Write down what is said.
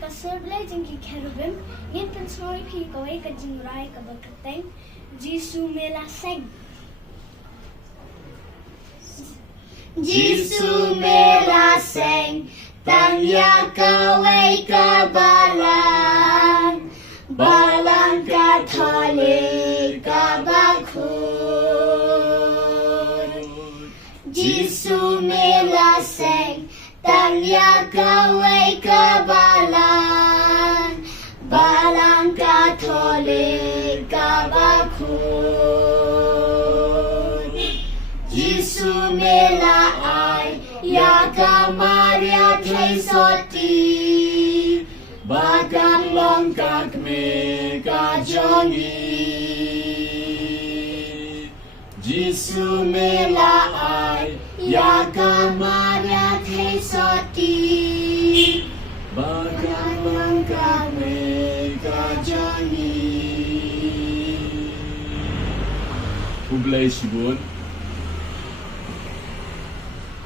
ka serblai jing ki cherubim yin tan snoi phi ko e ka jing rai ka ba kateng Jisu mela seng Jisu mela seng tang ya ka wei ka balan balan ka thole ka ba khun Jisu mela seng tang ya ka wei ka balan balan ka thole ka ba khun Jisu mela ai ya ka Maria thei soti bagang long ka me ka jongi Jisu mela ai ya ka Maria thei soti bagang long ka me ka jongi Kublai Shibun